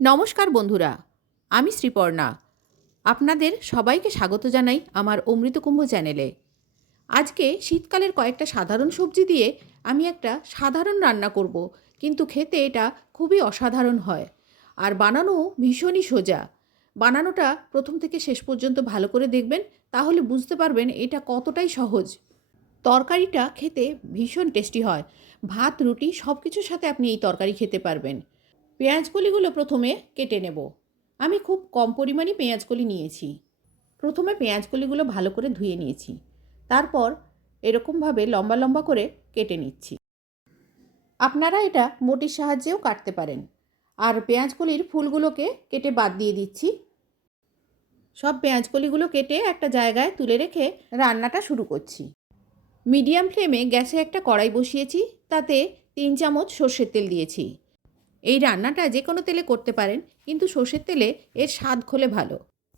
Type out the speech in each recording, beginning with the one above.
নমস্কার বন্ধুরা, আমি শ্রীপর্ণা। আপনাদের সবাইকে স্বাগত জানাই আমার অমৃতকুম্ভ চ্যানেলে। আজকে শীতকালের কয়েকটা সাধারণ সবজি দিয়ে আমি একটা সাধারণ রান্না করব, কিন্তু খেতে এটা খুবই অসাধারণ হয়। আর বানানো ভীষণই সোজা। বানানোটা প্রথম থেকে শেষ পর্যন্ত ভালো করে দেখবেন, তাহলে বুঝতে পারবেন এটা কতটাই সহজ। তরকারিটা খেতে ভীষণ টেস্টি হয়। ভাত, রুটি সব কিছুর সাথে আপনি এই তরকারি খেতে পারবেন। পেঁয়াজকলিগুলো প্রথমে কেটে নেব। আমি খুব কম পরিমাণে পেঁয়াজকলি নিয়েছি। প্রথমে পেঁয়াজকলিগুলো ভালো করে ধুয়ে নিয়েছি। তারপর এরকমভাবে লম্বা লম্বা করে কেটে নিচ্ছি। আপনারা এটা মোটির সাহায্যেও কাটতে পারেন। আর পেঁয়াজকলির ফুলগুলোকে কেটে বাদ দিয়ে দিচ্ছি। সব পেঁয়াজকলিগুলো কেটে একটা জায়গায় তুলে রেখে রান্নাটা শুরু করছি। মিডিয়াম ফ্লেমে গ্যাসে একটা কড়াই বসিয়েছি। তাতে তিন চামচ সর্ষের তেল দিয়েছি। এই রান্নাটা যে কোনো তেলে করতে পারেন, কিন্তু সর্ষের তেলে এর স্বাদ খোলে ভালো।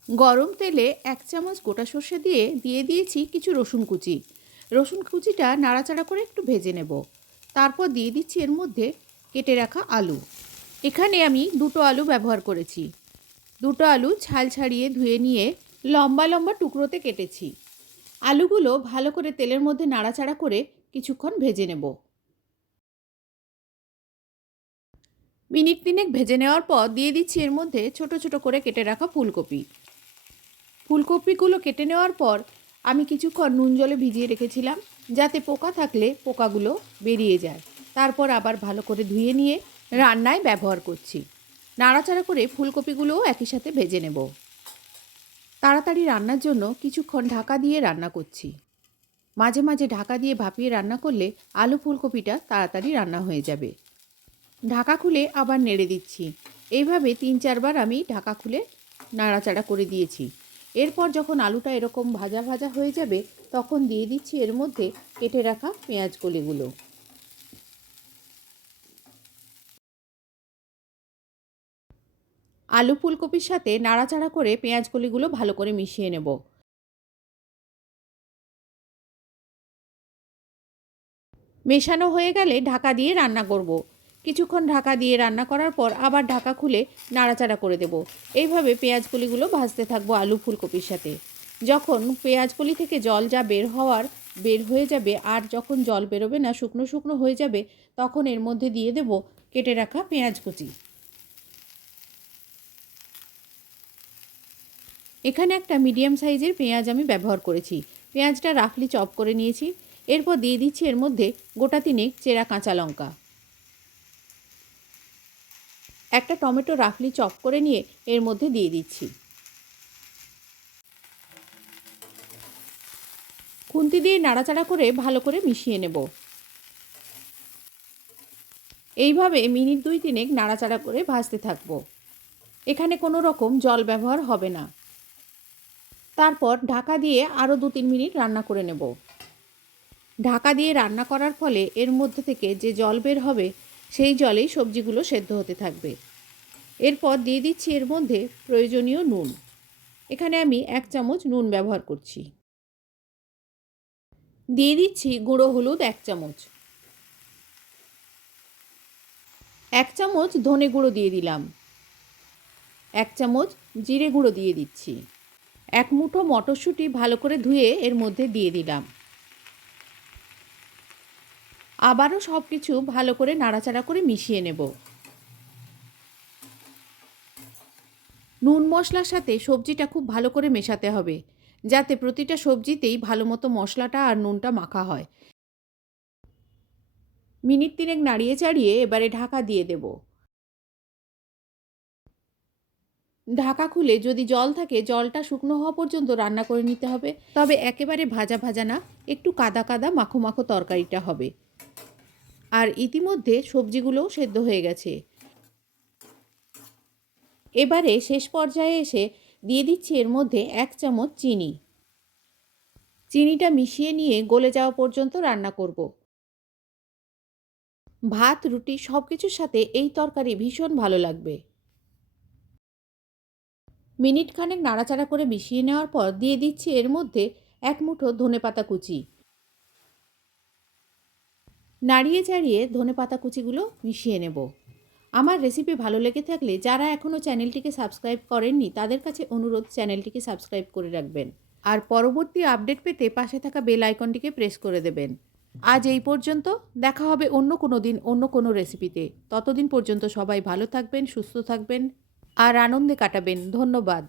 গরম তেলে এক চামচ গোটা সর্ষে দিয়ে দিয়ে দিয়েছি কিছু রসুন কুচি। রসুন কুচিটা নাড়াচাড়া করে একটু ভেজে নেব। তারপর দিয়ে দিচ্ছি এর মধ্যে কেটে রাখা আলু। এখানে আমি দুটো আলু ব্যবহার করেছি। দুটো আলু ছাল ছাড়িয়ে ধুয়ে নিয়ে লম্বা লম্বা টুকরোতে কেটেছি। আলুগুলো ভালো করে তেলের মধ্যে নাড়াচাড়া করে কিছুক্ষণ ভেজে নেব। মিনিট তিনেক ভেজে নেওয়ার পর দিয়ে দিচ্ছি এর মধ্যে ছোট ছোট করে কেটে রাখা ফুলকপি। ফুলকপিগুলো কেটে নেওয়ার পর আমি কিছুক্ষণ নুন জলে ভিজিয়ে রেখেছিলাম যাতে পোকা থাকলে পোকাগুলো বেরিয়ে যায়। তারপর আবার ভালো করে ধুয়ে নিয়ে রান্নায় ব্যবহার করছি। নাড়াচাড়া করে ফুলকপিগুলোও একই সাথে ভেজে নেব। তাড়াতাড়ি রান্নার জন্য কিছুক্ষণ ঢাকা দিয়ে রান্না করছি। মাঝে মাঝে ঢাকা দিয়ে ভাপিয়ে রান্না করলে আলু ফুলকপিটা তাড়াতাড়ি রান্না হয়ে যাবে। ঢাকা খুলে আবার নেড়ে দিচ্ছি। এইভাবে তিন চারবার আমি ঢাকা খুলে নাড়াচাড়া করে দিয়েছি। এরপর যখন আলুটা এরকম ভাজা ভাজা হয়ে যাবে, তখন দিয়ে দিচ্ছি এর মধ্যে কেটে রাখা পেঁয়াজ কলিগুলো। আলু ফুলকপির সাথে নাড়াচাড়া করে পেঁয়াজ কলিগুলো ভালো করে মিশিয়ে নেব। মেশানো হয়ে গেলে ঢাকা দিয়ে রান্না করব। কিছুক্ষণ ঢাকা দিয়ে রান্না করার পর আবার ঢাকা খুলে নাড়াচাড়া করে দেব। এইভাবে পেঁয়াজকলিগুলো ভাজতে থাকব আলু ফুলকপির সাথে। যখন পেঁয়াজকলি থেকে জল যা বের হওয়ার, বের হয়ে যাবে আর যখন জল বেরোবে না, শুকনো শুকনো হয়ে যাবে, তখন এর মধ্যে দিয়ে দেব কেটে রাখা পেঁয়াজ কুচি। এখানে একটা মিডিয়াম সাইজের পেঁয়াজ আমি ব্যবহার করেছি। পেঁয়াজটা রাফলি চপ করে নিয়েছি। এরপর দিয়ে দিচ্ছি এর মধ্যে গোটা তিনেক চেরা কাঁচা লঙ্কা। একটা টমেটো রাফলি চপ করে নিয়ে এর মধ্যে দিয়ে দিচ্ছি। খুন্তি দিয়ে নাড়াচাড়া করে ভালো করে মিশিয়ে নেব। এইভাবে মিনিট দুই তিনেক নাড়াচাড়া করে ভাজতে থাকব। এখানে কোনো রকম জল ব্যবহার হবে না। তারপর ঢাকা দিয়ে আরও দু তিন মিনিট রান্না করে নেব। ঢাকা দিয়ে রান্না করার ফলে এর মধ্যে থেকে যে জল বের হবে সেই জলেই সবজিগুলো সেদ্ধ হতে থাকবে। এরপর দিয়ে দিচ্ছি এর মধ্যে প্রয়োজনীয় নুন। এখানে আমি এক চামচ নুন ব্যবহার করছি। দিয়ে দিচ্ছি গুঁড়ো হলুদ এক চামচ। এক চামচ ধনে গুঁড়ো দিয়ে দিলাম। এক চামচ জিরে গুঁড়ো দিয়ে দিচ্ছি। এক মুঠো মটরশুঁটি ভালো করে ধুয়ে এর মধ্যে দিয়ে দিলাম। আবারও সব কিছু ভালো করে নাড়াচাড়া করে মিশিয়ে নেব। নুন মশলার সাথে সবজিটা খুব ভালো করে মেশাতে হবে, যাতে প্রতিটা সবজিতেই ভালো মতো মশলাটা আর নুনটা মাখা হয়। মিনিট তিনেক নাড়িয়ে চাড়িয়ে এবারে ঢাকা দিয়ে দেব। ঢাকা খুলে যদি জল থাকে, জলটা শুকনো হওয়া পর্যন্ত রান্না করে নিতে হবে। তবে একেবারে ভাজা ভাজা না, একটু কাদা কাদা মাখো মাখো তরকারিটা হবে। আর ইতিমধ্যে সবজিগুলোও সেদ্ধ হয়ে গেছে। এবারে শেষ পর্যায়ে এসে দিয়ে দিচ্ছি এর মধ্যে এক চামচ চিনি। চিনিটা মিশিয়ে নিয়ে গলে যাওয়া পর্যন্ত রান্না করব। ভাত, রুটি সব কিছুর সাথে এই তরকারি ভীষণ ভালো লাগবে। মিনিট খানেক নাড়াচাড়া করে মিশিয়ে নেওয়ার পর দিয়ে দিচ্ছি এর মধ্যে এক মুঠো ধনে পাতা কুচি। নাড়িয়ে চাড়িয়ে ধনে পাতা কুচিগুলো মিশিয়ে নেব। আমার রেসিপি ভালো লেগে থাকলে যারা এখনও চ্যানেলটিকে সাবস্ক্রাইব করেননি, তাদের কাছে অনুরোধ চ্যানেলটিকে সাবস্ক্রাইব করে রাখবেন। আর পরবর্তী আপডেট পেতে পাশে থাকা বেল আইকনটিকে প্রেস করে দেবেন। আজ এই পর্যন্ত, দেখা হবে অন্য কোনো দিন অন্য কোনো রেসিপিতে ততদিন পর্যন্ত সবাই ভালো থাকবেন, সুস্থ থাকবেন, আর আনন্দে কাটাবেন। ধন্যবাদ।